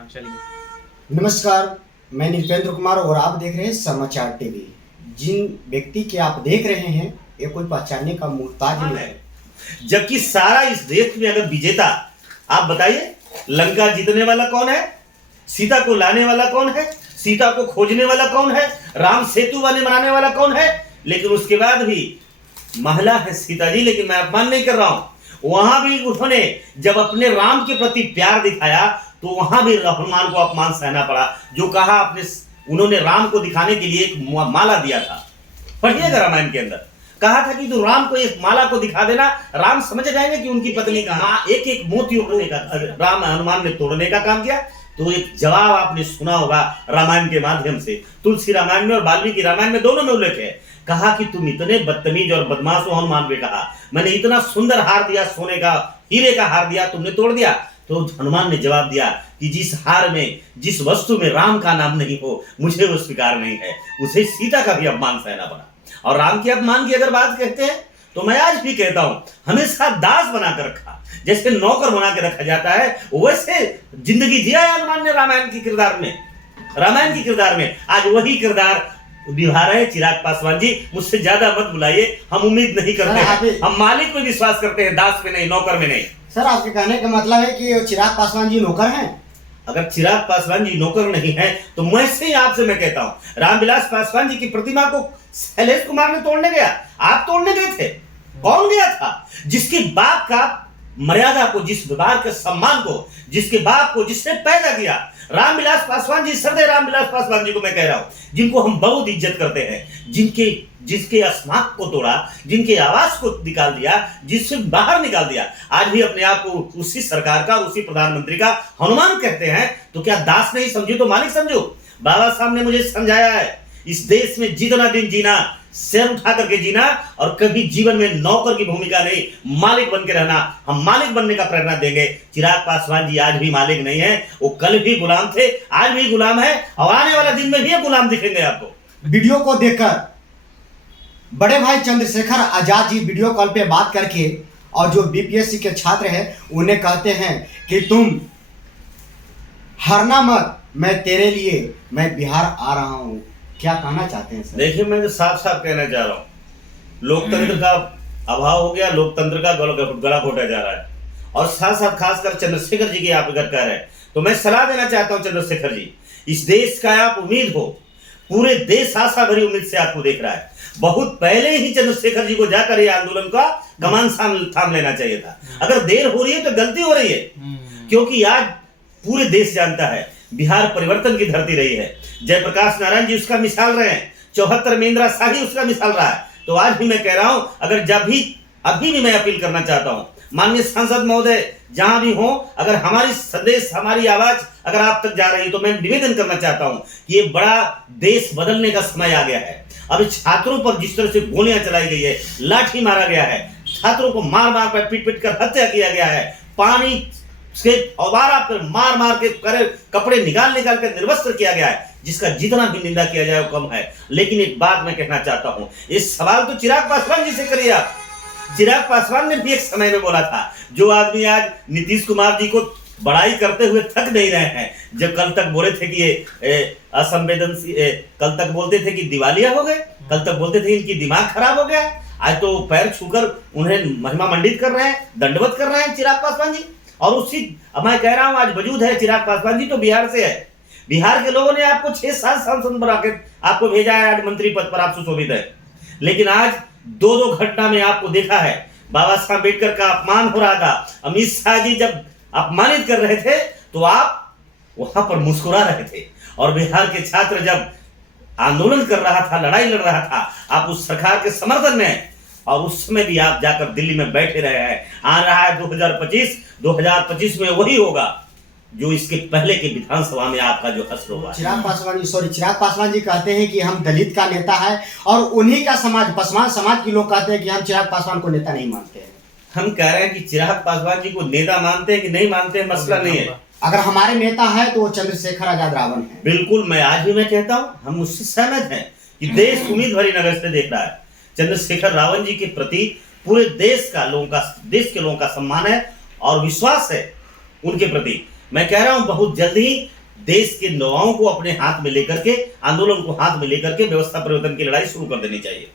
हाँ चलिए। नमस्कार, मैं नीतेंद्र कुमार और आप देख रहे हैं समाचार टीवी। जिन व्यक्ति के आप देख रहे हैं ये कोई पहचानने का मुहताज नहीं है, जबकि सारा इस देश में अगर विजेता, आप बताइए लंका जीतने वाला कौन है, सीता को लाने वाला कौन है, सीता को खोजने वाला कौन है, राम सेतु बनाने वाला कौन है। लेकिन उसके बाद भी महिला है सीता जी, लेकिन मैं अपमान नहीं कर रहा हूं। वहां भी उन्होंने जब अपने राम के प्रति प्यार दिखाया तो वहां भी हनुमान को अपमान सहना पड़ा। जो कहा अपने उन्होंने राम को दिखाने के लिए एक माला दिया था, पढ़िएगा रामायण के अंदर कहा था कि तो राम को एक माला को दिखा देना, राम समझ जाएंगे कि उनकी पत्नी का एक एक मोती तोड़ने का राम हनुमान ने तोड़ने का काम किया। तो एक जवाब आपने सुना होगा रामायण के माध्यम से, तुलसी रामायण में और वाल्मीकि रामायण में दोनों में उल्लेख है। कहा कि तुम इतने बदतमीज और बदमाश हो। हनुमान ने कहा मैंने इतना सुंदर हार दिया, सोने का हीरे का हार दिया, तुमने तोड़ दिया। तो हनुमान ने जवाब दिया कि जिस हार में, जिस वस्तु में राम का नाम नहीं हो, मुझे वो स्वीकार नहीं है। उसे सीता का भी अपमान सहना पड़ा। और राम के अपमान की अगर बात कहते हैं तो मैं आज भी कहता हूं, हमेशा दास बनाकर रखा, जैसे नौकर बना के रखा जाता है, वैसे जिंदगी जिया है हनुमान ने रामायण के किरदार में। आज वही किरदार निभा रहे चिराग पासवान जी। मुझसे ज्यादा मत बुलाइए, हम उम्मीद नहीं करते हैं, हम मालिक में विश्वास करते हैं, दास में नहीं, नौकर में नहीं। सर आपके कहने का मतलब है कि चिराग पासवान जी नौकर हैं? अगर चिराग पासवान जी नौकर नहीं है तो मैं से ही आपसे मैं कहता हूं, रामविलास पासवान जी की प्रतिमा को शैलेश कुमार ने तोड़ने गया, आप तोड़ने गए थे? कौन गया था? जिसके बाप का मर्यादा को, जिस विवाह के सम्मान को, जिसके बाप को जिसने पैदा किया, रामविलास पासवान जी, सरदे रामविलास पासवान जी को मैं कह रहा हूं, जिनको हम बहुत इज्जत करते हैं, जिसके अस्माक को तोड़ा, जिनके आवास को निकाल दिया, जिससे बाहर निकाल दिया, आज भी अपने आप को उसी सरकार का, उसी प्रधानमंत्री का हनुमान कहते हैं। तो क्या दास नहीं समझो तो मालिक समझो। बाबा साहब ने मुझे समझाया है, इस देश में जितना दिन जीना, सिर उठा करके जीना, और कभी जीवन में नौकर की भूमिका नहीं, मालिक बन के रहना। हम मालिक बनने का प्रेरणा देंगे। चिराग पासवान जी आज भी मालिक नहीं है, वो कल भी गुलाम थे, आज भी गुलाम है, और आने वाला दिन में भी गुलाम दिखेंगे आपको। वीडियो को देखकर बड़े भाई चंद्रशेखर आजाद जी वीडियो कॉल पे बात करके, और जो बीपीएससी के छात्र हैं उन्हें कहते हैं कि तुम हारना मत, मैं तेरे लिए मैं बिहार आ रहा हूं। क्या कहना चाहते हैं सर? देखिए मैं तो साफ साफ कहना चाह रहा हूँ, लोकतंत्र का अभाव हो गया, लोकतंत्र का गला घोटा जा रहा है। और साथ साथ खासकर चंद्रशेखर जी की आप अगर कह रहे हैं तो मैं सलाह देना चाहता हूँ, चंद्रशेखर जी, इस देश का आप उम्मीद हो, पूरे देश आशा भरी उम्मीद से आपको देख रहा है। बहुत पहले ही चंद्रशेखर जी को जाकर ये आंदोलन का कमान थाम लेना चाहिए था। अगर देर हो रही है तो गलती हो रही है, क्योंकि आज पूरे देश जानता है बिहार परिवर्तन की धरती रही है। जयप्रकाश नारायण जी उसका मिसाल रहे हैं, 74 में इंदिरा शाही उसका मिसाल रहा है। तो आज भी मैं कह रहा हूं, अगर अभी भी मैं अपील करना चाहता हूं, माननीय सांसद महोदय जहां भी हो, अगर हमारी संदेश, हमारी आवाज अगर आप तक जा रही है तो मैं निवेदन करना चाहता हूं कि ये बड़ा देश बदलने का समय आ गया है। अब छात्रों पर जिस तरह से गोलियां चलाई गई है, लाठी मारा गया है, छात्रों को मार मार कर पीट कर हत्या किया गया है, पानी से औबारा पर मार मार के कपड़े निकाल कर निर्वस्त्र किया गया है, जिसका जितना भी निंदा किया जाए वो कम है। लेकिन एक बात मैं कहना चाहता हूं, इस सवाल तो चिराग पासवान जी से करिए आप। चिराग पासवान ने भी एक समय में बोला था, जो आदमी आज नीतीश कुमार जी को बड़ाई करते हुए थक नहीं रहे हैं, जब कल तक बोले थे कि ये असंवेदनशील, कल तक बोलते थे कि दिवालिया हो गए, कल तक बोलते थे इनकी दिमाग खराब हो गया, आज तो पैर छूकर उन्हें महिमा मंडित कर रहे हैं, दंडवत कर रहे हैं चिराग पासवान जी। और उसी मैं कह रहा हूं आज वजूद है चिराग पासवान जी, तो बिहार से है। बिहार के लोगों ने आपको 6-7 सांसद बना के आपको भेजा है, आज मंत्री पद पर आप सुशोभित है। लेकिन आज 2-2 घटना में आपको देखा है, बाबा साहब अम्बेडकर का अपमान हो रहा था, अमित शाह जी जब अपमानित कर रहे थे तो आप वहां पर मुस्कुरा रहे थे, और बिहार के छात्र जब आंदोलन कर रहा था, लड़ाई लड़ रहा था, आप उस सरकार के समर्थन में, और उस समय भी आप जाकर दिल्ली में बैठे रहे हैं। आ रहा है 2025 में वही होगा जो इसके पहले के विधानसभा में आपका जो हश्र होगा। चिराग पासवान जी कहते हैं कि हम दलित का नेता है, और उन्हीं का समाज, पासवान समाज के लोग कहते हैं कि हम चिराग पासवान को नेता नहीं मानते हैं। हम कह रहे हैं कि चिराग पासवान जी को नेता मानते हैं कि नहीं मानते हैं, मसला नहीं है। अगर हमारे नेता है तो वो चंद्रशेखर आजाद रावण है। बिल्कुल, मैं आज भी मैं कहता हूं, हम उससे सहमत हैं कि देश उम्मीद भरी नजर से देख रहा है। चंद्रशेखर रावण जी के प्रति पूरे देश के लोगों का सम्मान है और विश्वास है उनके प्रति। मैं कह रहा हूं बहुत जल्द ही देश के युवाओं को अपने हाथ में लेकर के, आंदोलन को हाथ में लेकर के व्यवस्था परिवर्तन की लड़ाई शुरू कर देनी चाहिए।